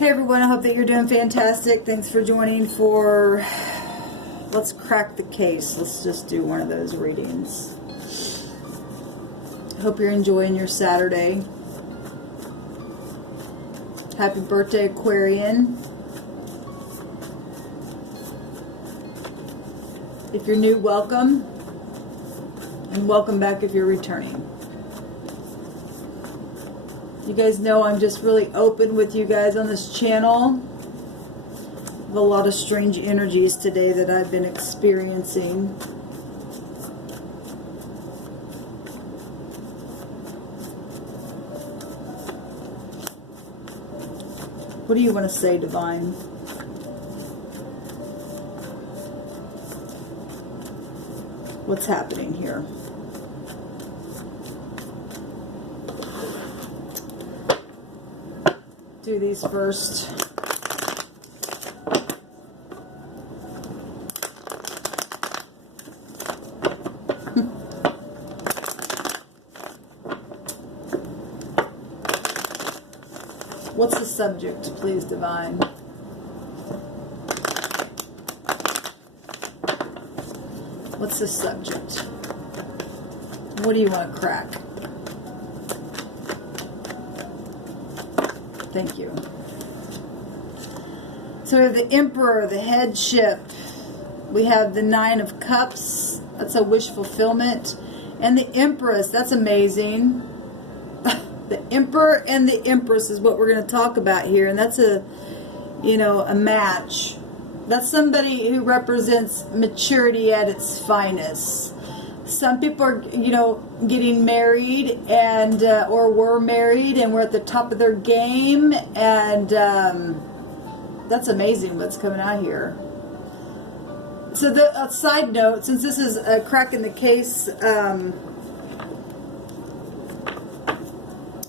Hey everyone, I hope that you're doing fantastic. Thanks for joining for Let's Crack the Case. Let's just do one of those readings. Hope you're enjoying your Saturday. Happy birthday, Aquarian. If you're new, welcome. And welcome back if you're returning. You guys know I'm just really open with you guys on this channel. I have a lot of strange energies today that I've been experiencing. What do you want to say, Divine? What's happening here? Do these first. What's the subject, please, Divine? What's the subject? What do you want to crack? Thank you. So we have the Emperor, the headship. We have the Nine of Cups. That's a wish fulfillment. And the Empress. That's amazing. The Emperor and the Empress is what we're going to talk about here. And that's a match. That's somebody who represents maturity at its finest. Some people are, getting married and or were married and were at the top of their game, and that's amazing what's coming out here. So the side note, since this is a crack in the case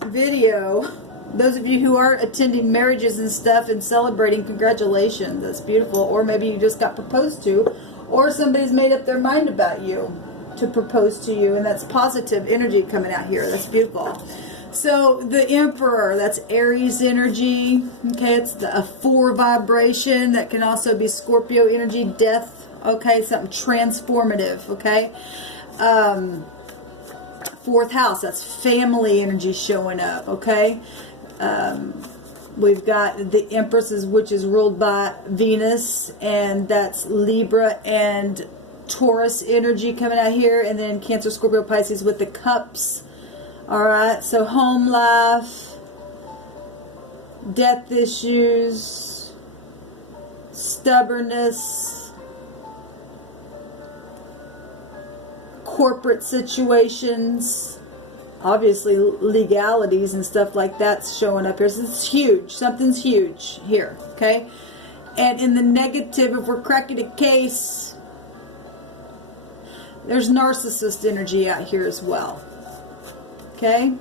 video, those of you who are attending marriages and stuff and celebrating, congratulations, that's beautiful. Or maybe you just got proposed to, or somebody's made up their mind about you to propose to you, and that's positive energy coming out here. That's beautiful. So the Emperor, that's Aries energy. Okay, it's a 4 vibration. That can also be Scorpio energy, death. Okay, something transformative. Okay, 4th house, that's family energy showing up. Okay, we've got the Empresses, which is ruled by Venus, and that's Libra and Taurus energy coming out here, and then Cancer, Scorpio, Pisces with the cups. All right, so home life, death issues, stubbornness, corporate situations, obviously legalities and stuff like that's showing up here. So it's huge. Something's huge here, okay? And in the negative, if we're cracking a case, there's narcissist energy out here as well. Okay?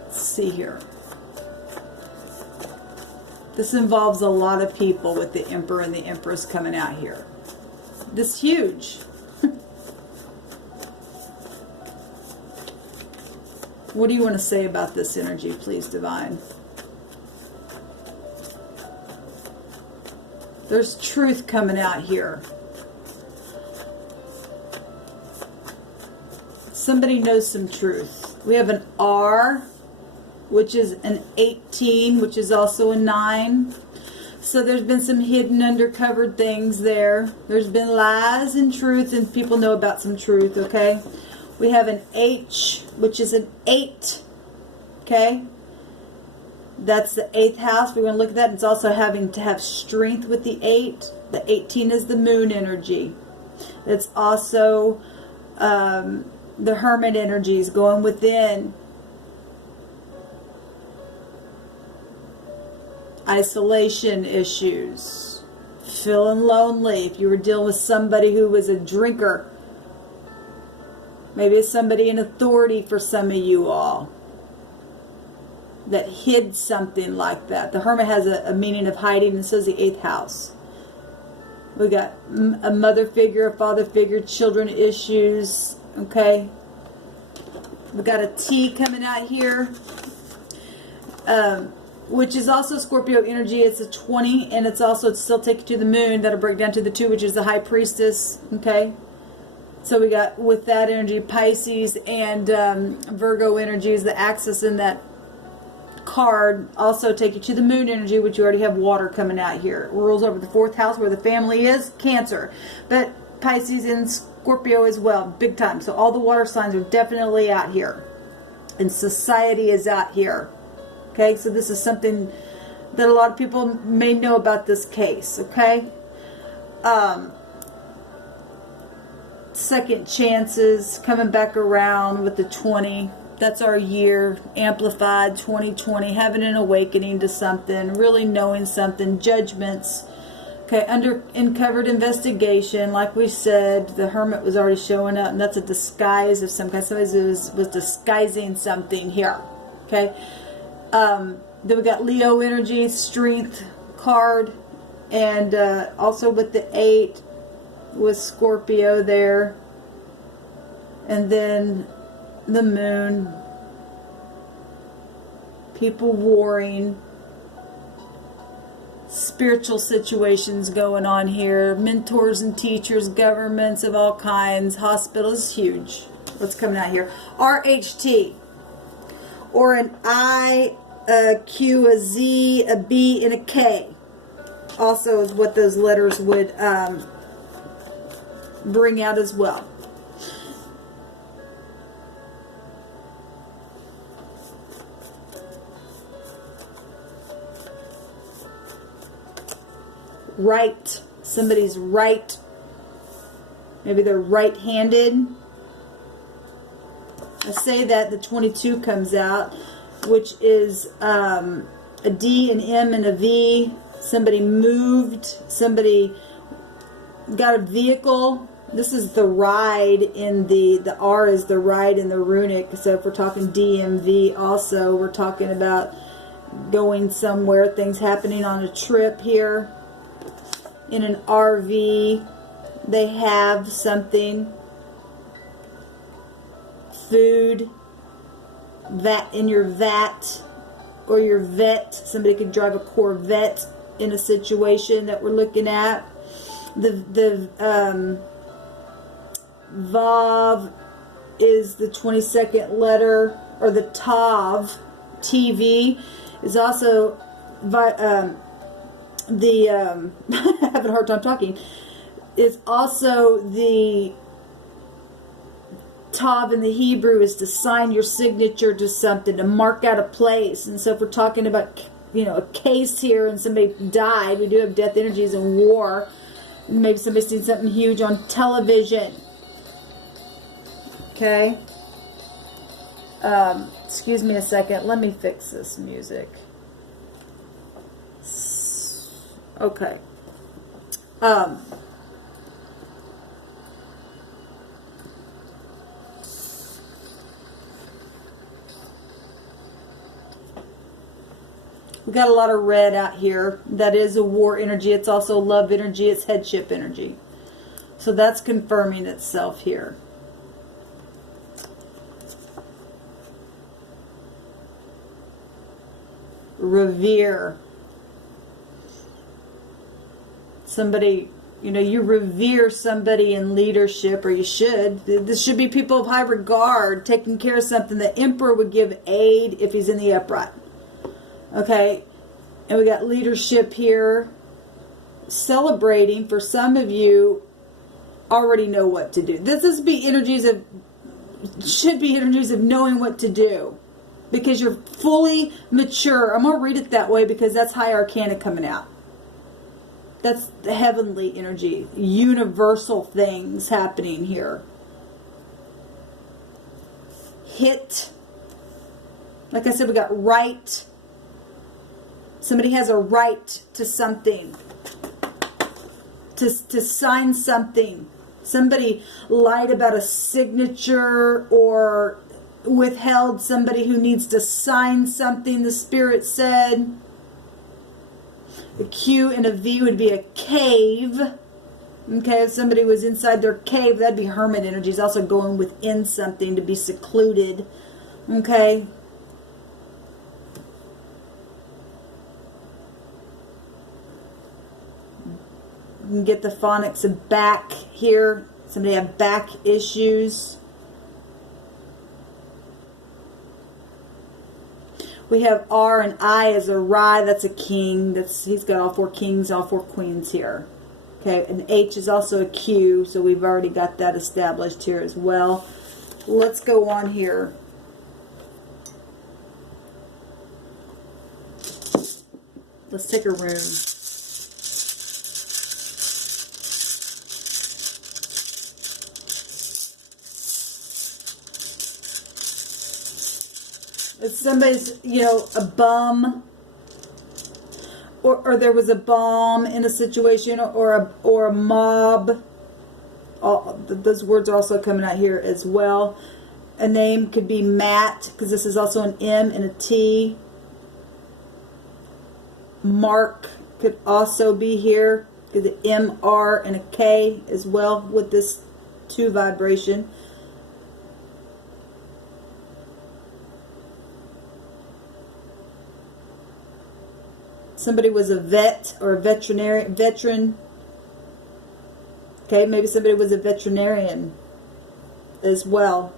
Let's see here. This involves a lot of people with the Emperor and the Empress coming out here. This is huge. What do you want to say about this energy, please, Divine? There's truth coming out here. Somebody knows some truth. We have an R, which is an 18, which is also a 9. So there's been some hidden, undercovered things there. There's been lies and truth, and people know about some truth, okay? We have an H, which is an 8, okay? That's the 8th house. We're going to look at that. It's also having to have strength with the 8. The 18 is the moon energy. It's also the hermit energies going within. Isolation issues. Feeling lonely. If you were dealing with somebody who was a drinker. Maybe it's somebody in authority for some of you all that hid something like that. The hermit has a meaning of hiding, and so is the 8th house. We got a mother figure, a father figure, children issues, okay? We got a T coming out here, which is also Scorpio energy. It's a 20, and it's also still take you to the moon. That'll break down to the 2, which is the High Priestess. Okay, so we got with that energy Pisces and Virgo energies. The axis in that card also take you to the moon energy, which you already have water coming out here. It rules over the 4th house where the family is, Cancer, but Pisces and Scorpio as well, big time. So all the water signs are definitely out here, and society is out here. Okay, so this is something that a lot of people may know about this case. Okay, second chances coming back around with the 20. That's our year, amplified 2020, having an awakening to something, really knowing something, judgments. Okay, uncovered investigation, like we said, the Hermit was already showing up, and that's a disguise of some kind. Somebody was disguising something here. Okay, then we got Leo energy, strength card, and also with the 8 with Scorpio there, and then the moon, people warring, spiritual situations going on here, mentors and teachers, governments of all kinds, hospitals, huge. What's coming out here? RHT, or an I, a Q, a Z, a B, and a K. Also is what those letters would bring out as well. Right, somebody's right, maybe they're right-handed. I say that the 22 comes out, which is a D, an M, and a V. Somebody moved, somebody got a vehicle. This is the ride in the R is the ride in the runic. So if we're talking DMV also, we're talking about going somewhere, things happening on a trip here. In an RV, they have something, food, vat in your vat, or your vet. Somebody could drive a Corvette in a situation that we're looking at. The Vav is the 22nd letter, or the Tav, TV, is also I'm having a hard time talking, is also the Tav in the Hebrew is to sign your signature to something, to mark out a place. And so if we're talking about, you know, a case here and somebody died, we do have death energies in war. Maybe somebody's seen something huge on television. Okay. Excuse me a second. Let me fix this music. Okay. We got a lot of red out here. That is a war energy. It's also love energy. It's headship energy. So that's confirming itself here. Revere. Somebody, you know, you revere somebody in leadership, or you should. This should be people of high regard, taking care of something. The Emperor would give aid if he's in the upright. Okay, and we got leadership here. Celebrating, for some of you, already know what to do. This is be energies of, should be energies of knowing what to do, because you're fully mature. I'm going to read it that way because that's high arcana coming out. That's the heavenly energy, universal things happening here. Hit. Like I said, we got right. Somebody has a right to something. To sign something. Somebody lied about a signature or withheld somebody who needs to sign something, the Spirit said. A Q and a V would be a cave. Okay, if somebody was inside their cave, that'd be hermit energies, also going within something to be secluded. Okay. You can get the phonics of back here. Somebody have back issues. We have R and I as a rye. That's a king. He's got all 4 kings, all 4 queens here. Okay, and H is also a Q, so we've already got that established here as well. Let's go on here. Let's take a rune. If somebody's, you know, a bum, or there was a bomb in a situation, or a mob. Those words are also coming out here as well. A name could be Matt, because this is also an M and a T. Mark could also be here, because the M, R, and a K as well with this 2 vibration. Somebody was a vet or a veteran. Okay, maybe somebody was a veterinarian as well.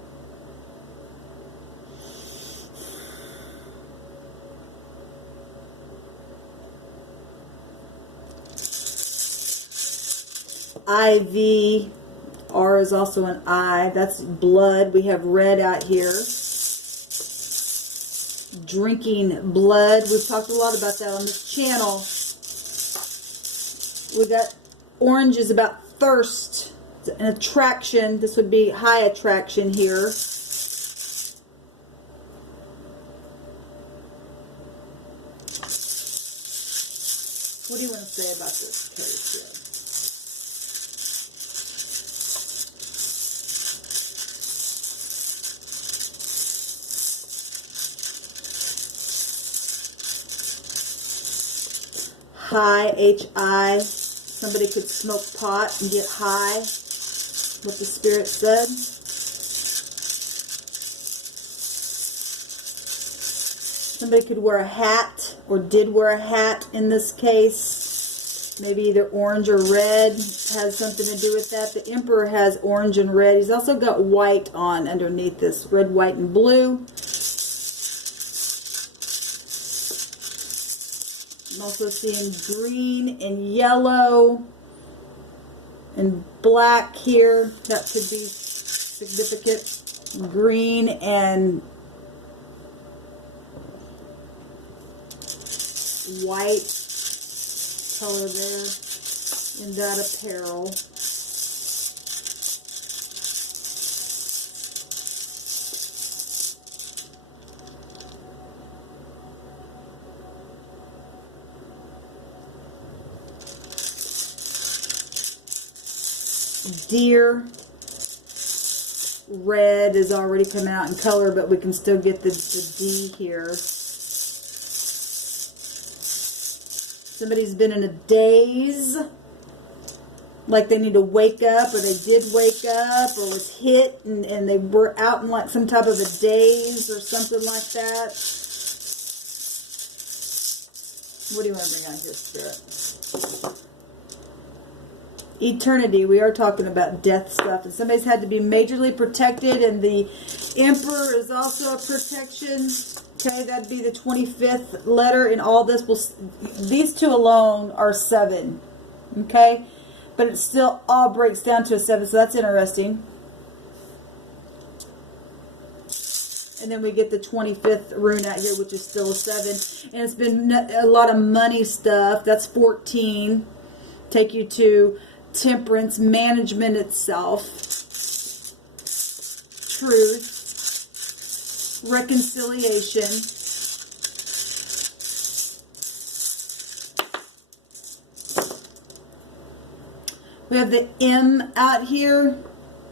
IV, R is also an I. That's blood. We have red out here. Drinking blood. We've talked a lot about that on this channel. We got orange is about thirst, an attraction. This would be high attraction here. What do you want to say about this case here? High, H-I. Somebody could smoke pot and get high, what the Spirit said. Somebody could wear a hat, or did wear a hat in this case. Maybe either orange or red has something to do with that. The Emperor has orange and red. He's also got white on underneath this, red, white, and blue. I'm also seeing green and yellow and black here. That could be significant. Green and white color there in that apparel. Deer, red is already coming out in color, but we can still get the D here. Somebody's been in a daze, like they need to wake up, or they did wake up, or was hit and they were out in like some type of a daze or something like that. What do you want to bring out here, Spirit? Eternity. We are talking about death stuff, and somebody's had to be majorly protected, and the Emperor is also a protection. Okay, that'd be the 25th letter in all this. These 2 alone are 7. Okay, but it still all breaks down to a 7, so that's interesting. And then we get the 25th rune out here, which is still a 7, and it's been a lot of money stuff. That's 14. Take you to temperance, management itself, truth, reconciliation, we have the M out here.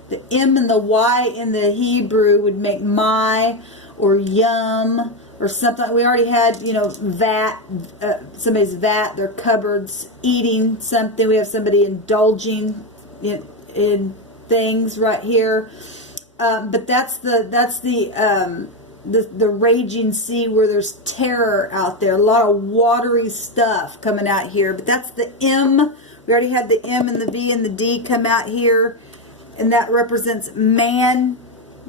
The M and the Y in the Hebrew would make my or yum or something. We already had, you know, vat, somebody's vat, their cupboards, eating something. We have somebody indulging in things right here. But that's the the raging sea where there's terror out there. A lot of watery stuff coming out here. But that's the M. We already had the M and the V and the D come out here. And that represents man.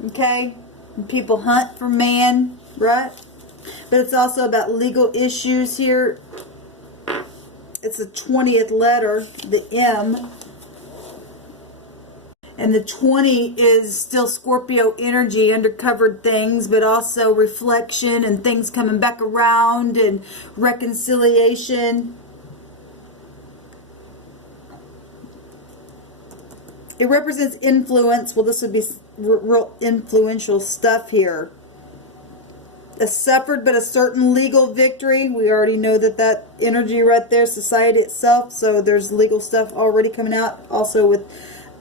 Okay? And people hunt for man. Right? But it's also about legal issues here. It's the 20th letter, the M. And the 20 is still Scorpio energy, undercovered things, but also reflection and things coming back around and reconciliation. It represents influence. Well, this would be real influential stuff here. A suffered but a certain legal victory. We already know that energy right there, society itself. So there's legal stuff already coming out. Also with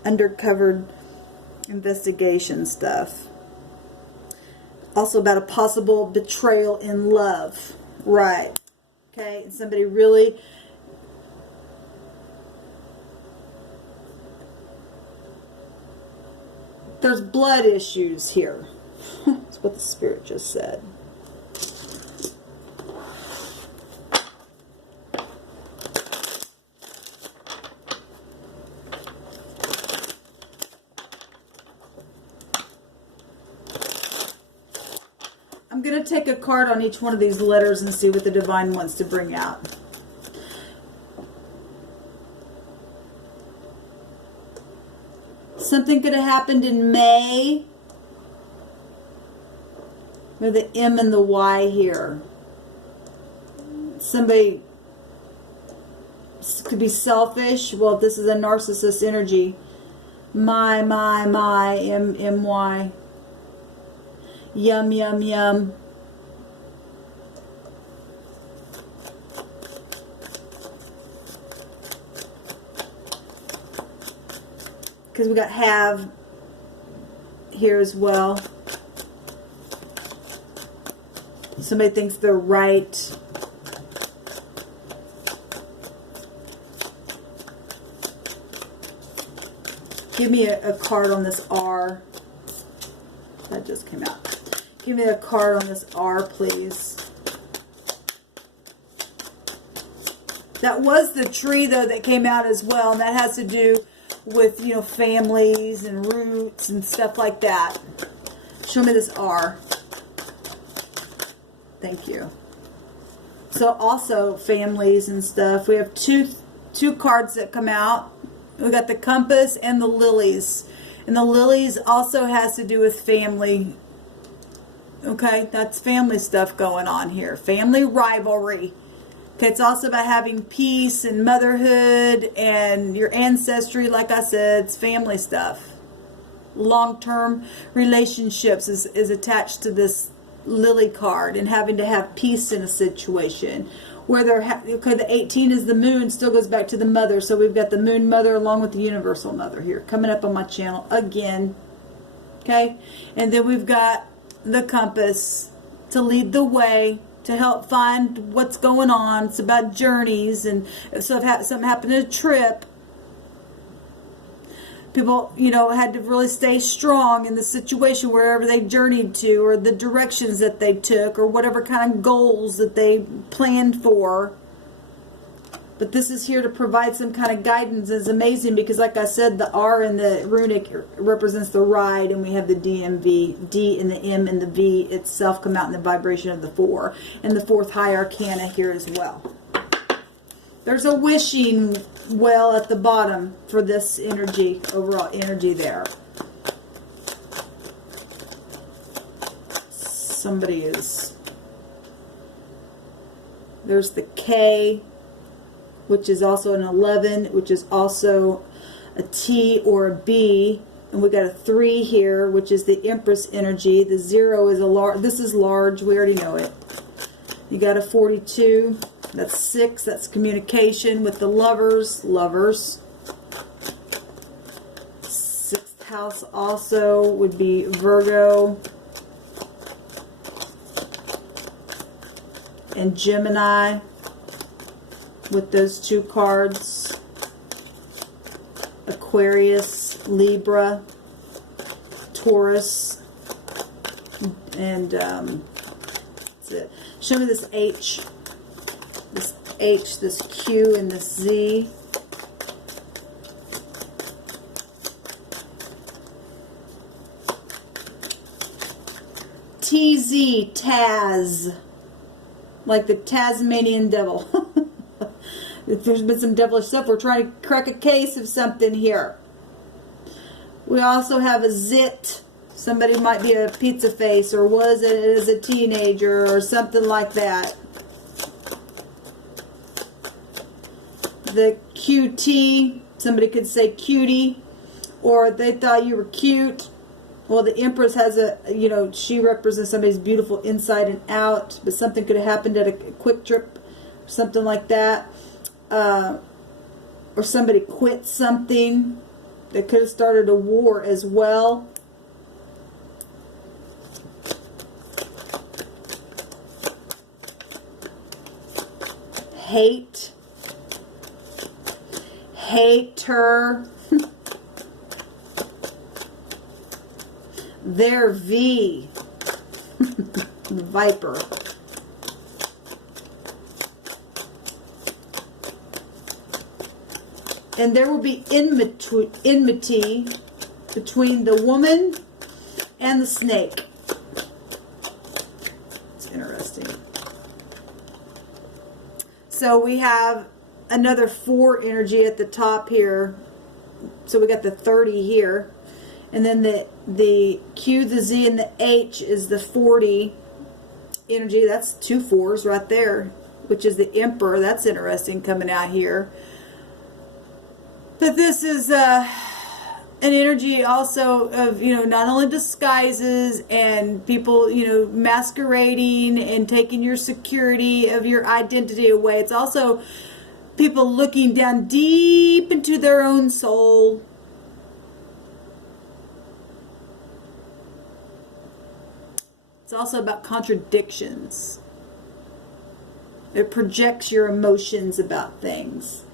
undercovered investigation stuff. Also about a possible betrayal in love. Right. Okay. And somebody really... There's blood issues here. That's what the Spirit just said. I'm going to take a card on each one of these letters and see what the Divine wants to bring out. Something could have happened in May. With the M and the Y here. Somebody could be selfish. Well, if this is a narcissist energy. My, M-Y. Yum, yum, yum. Because we got have here as well. Somebody thinks they're right. Give me a card on this R. That just came out. Give me a card on this R, please. That was the tree, though, that came out as well. And that has to do with, you know, families and roots and stuff like that. Show me this R. Thank you. So also families and stuff. We have two cards that come out. We got the compass and the lilies. And the lilies also has to do with family. Okay, that's family stuff going on here. Family rivalry. Okay, it's also about having peace and motherhood and your ancestry. Like I said, it's family stuff. Long-term relationships is attached to this lily card, and having to have peace in a situation. Where okay, the 18 is the moon, still goes back to the mother. So we've got the moon mother along with the universal mother here coming up on my channel again. Okay, and then we've got the compass to lead the way, to help find what's going on. It's about journeys, and so if something happened in a trip, people, you know, had to really stay strong in the situation wherever they journeyed to, or the directions that they took, or whatever kind of goals that they planned for. But this is here to provide some kind of guidance. It's amazing because, like I said, the R in the runic represents the ride, and we have the D and V, D and the M and the V itself come out in the vibration of the 4, and the 4th high arcana here as well. There's a wishing well at the bottom for this energy, overall energy there. Somebody is... There's the K, which is also an 11, which is also a T or a B. And we got a 3 here, which is the Empress energy. The 0 is a large. This is large. We already know it. You got a 42. That's 6. That's communication with the lovers. Lovers. 6th house also would be Virgo and Gemini with those 2 cards. Aquarius, Libra, Taurus, And that's it. Show me this H. This H, this Q, and this Z. TZ, Taz. Like the Tasmanian devil. There's been some devilish stuff. We're trying to crack a case of something here. We also have a zit. Somebody might be a pizza face or was it as a teenager or something like that. The QT. Somebody could say cutie. Or they thought you were cute. Well, the Empress has a, you know, she represents somebody's beautiful inside and out. But something could have happened at a quick trip. Something like that. Or somebody quit something that could have started a war as well. Hate. Hater. Their V. Viper. And there will be enmity between the woman and the snake. It's interesting. So we have another 4 energy at the top here. So we got the 30 here. And then the Q, the Z, and the H is the 40 energy. That's 2 4s right there, which is the Emperor. That's interesting coming out here. But this is an energy also of, you know, not only disguises and people, you know, masquerading and taking your security of your identity away. It's also people looking down deep into their own soul. It's also about contradictions. It projects your emotions about things.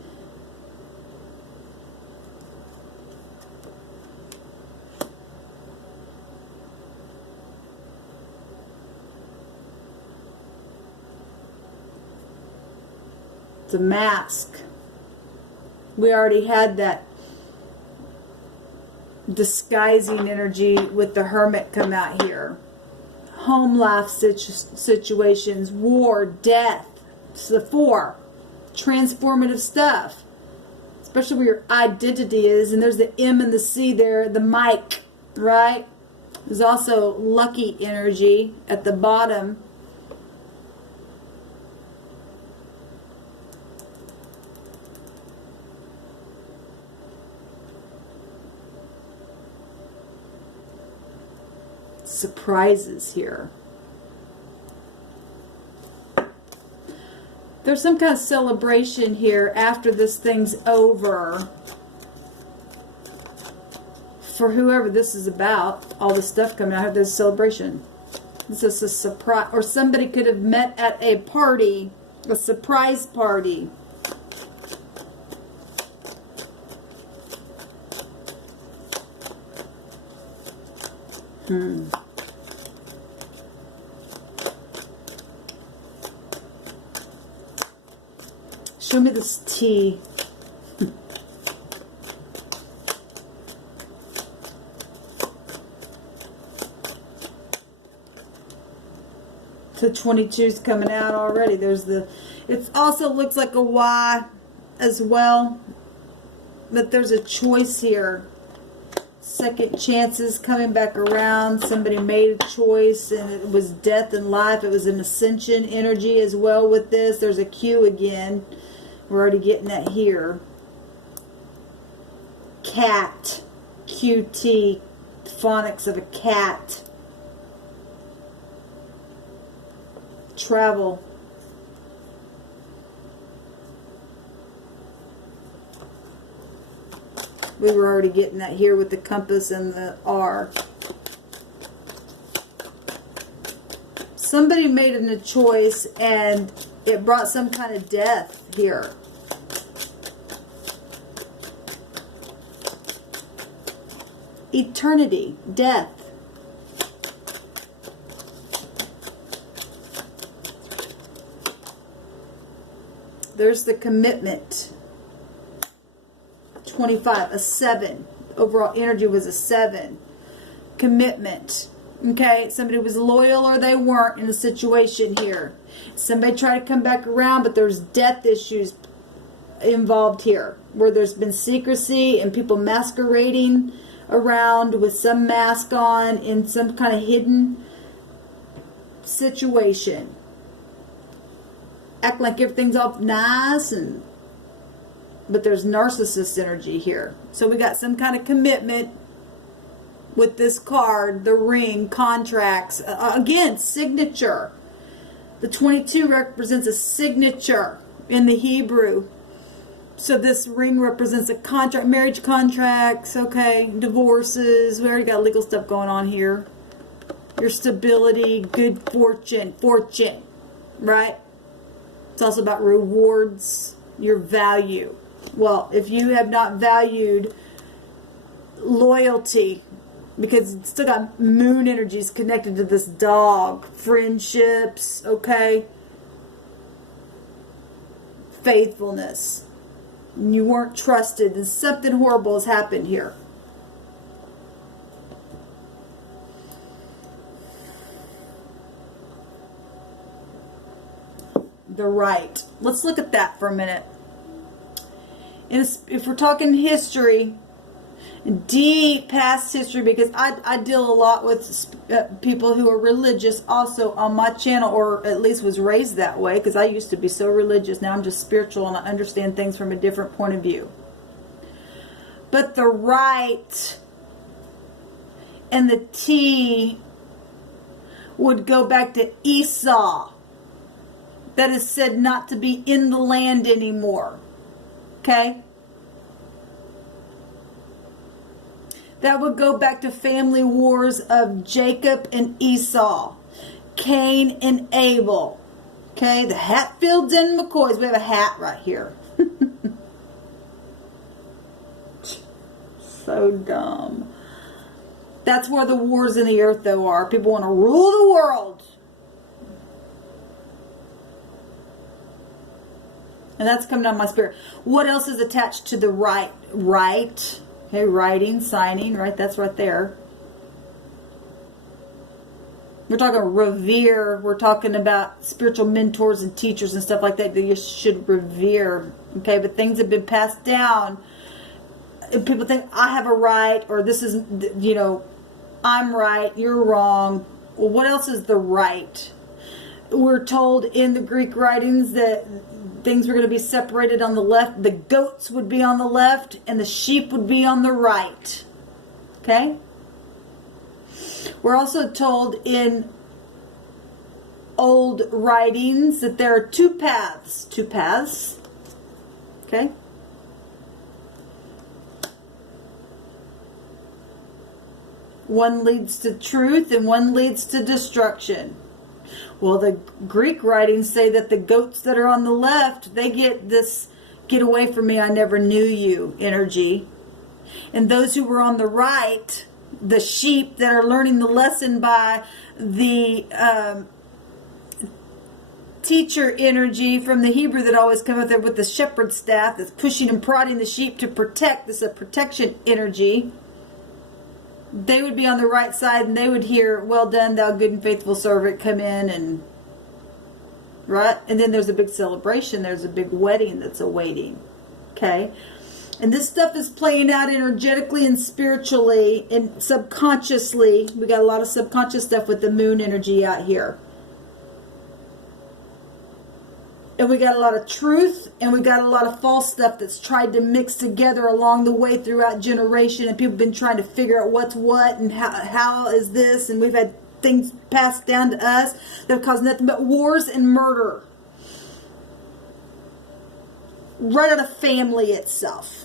It's a mask. We already had that disguising energy with the Hermit come out here. Home life situations, war, death. It's the 4. Transformative stuff. Especially where your identity is. And there's the M and the C there, the mic, right? There's also lucky energy at the bottom. Surprises here. There's some kind of celebration here after this thing's over for whoever this is about. All the stuff coming out of this celebration. This is a surprise, or somebody could have met at a party, a surprise party. Show me this T. The 22's coming out already. There's the, it also looks like a Y as well, but there's a choice here. Second chances coming back around. Somebody made a choice and it was death and life. It was an ascension energy as well with this. There's a Q again. We're already getting that here. Cat. QT. Phonics of a cat. Travel. We were already getting that here with the compass and the R. Somebody made a choice and it brought some kind of death here. Eternity, death. There's the commitment. 25, a 7. Overall energy was a 7. Commitment. Okay, somebody was loyal or they weren't in the situation here. Somebody tried to come back around, but there's death issues involved here, where there's been secrecy and people masquerading around with some mask on in some kind of hidden situation. Act like everything's all nice, but there's narcissist energy here. So we got some kind of commitment with this card, the ring, contracts. Again, signature. The 22 represents a signature in the Hebrew. So this ring represents a contract, marriage contracts, okay, divorces. We already got legal stuff going on here. Your stability, good fortune, right? It's also about rewards, your value. Well, if you have not valued loyalty, because it's still got moon energies connected to this dog, friendships, okay, faithfulness, you weren't trusted, and something horrible has happened here. The right. Let's look at that for a minute. If we're talking history, deep past history, because I deal a lot with people who are religious also on my channel, or at least was raised that way, because I used to be so religious. Now I'm just spiritual and I understand things from a different point of view. But the right and the T would go back to Esau, that is said not to be in the land anymore. Okay? That would go back to family wars of Jacob and Esau, Cain and Abel. Okay, the Hatfields and McCoys. We have a hat right here. So dumb. That's where the wars in the earth, though, are. People want to rule the world. And that's coming out of my spirit. What else is attached to the right? Right. Okay, writing, signing, right? That's right there. We're talking revere. We're talking about spiritual mentors and teachers and stuff like that you should revere. Okay, but things have been passed down. And people think, I have a right, or this is, I'm right, you're wrong. Well, what else is the right? We're told in the Greek writings that things were going to be separated on the left. The goats would be on the left and the sheep would be on the right. Okay? We're also told in old writings that there are two paths. Two paths. Okay? One leads to truth and one leads to destruction. Well, the Greek writings say that the goats that are on the left, they get this "get away from me, I never knew you" energy. And those who were on the right, the sheep that are learning the lesson by the teacher energy from the Hebrew that always come up there with the shepherd staff that's pushing and prodding the sheep to protect. This is a protection energy. They would be on the right side and they would hear, "Well done, thou good and faithful servant," come in and, right? And then there's a big celebration. There's a big wedding that's awaiting. Okay? And this stuff is playing out energetically and spiritually and subconsciously. We got a lot of subconscious stuff with the moon energy out here. And we got a lot of truth, and we got a lot of false stuff that's tried to mix together along the way throughout generation. And people have been trying to figure out what's what and how is this. And we've had things passed down to us that have caused nothing but wars and murder. Right out of family itself.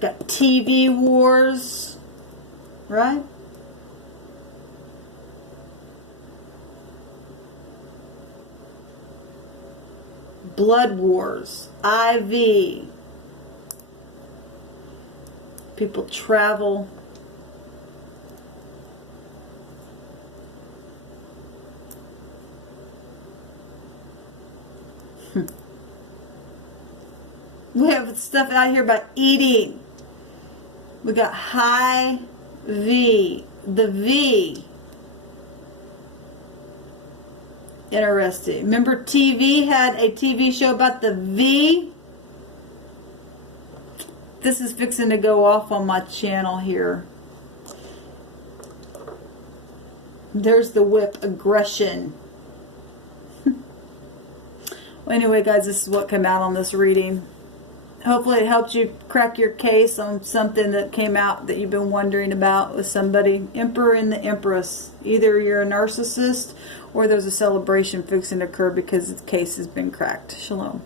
Got TV wars, right? Blood wars, IV. People travel We have stuff out here about eating. We got high V. The V. Interesting. Remember TV had a TV show about the V? This is fixing to go off on my channel here. There's the whip. Aggression. Well, anyway, guys, this is what came out on this reading. Hopefully it helped you crack your case on something that came out that you've been wondering about with somebody. Emperor and the Empress. Either you're a narcissist or there's a celebration fixing to occur because the case has been cracked. Shalom.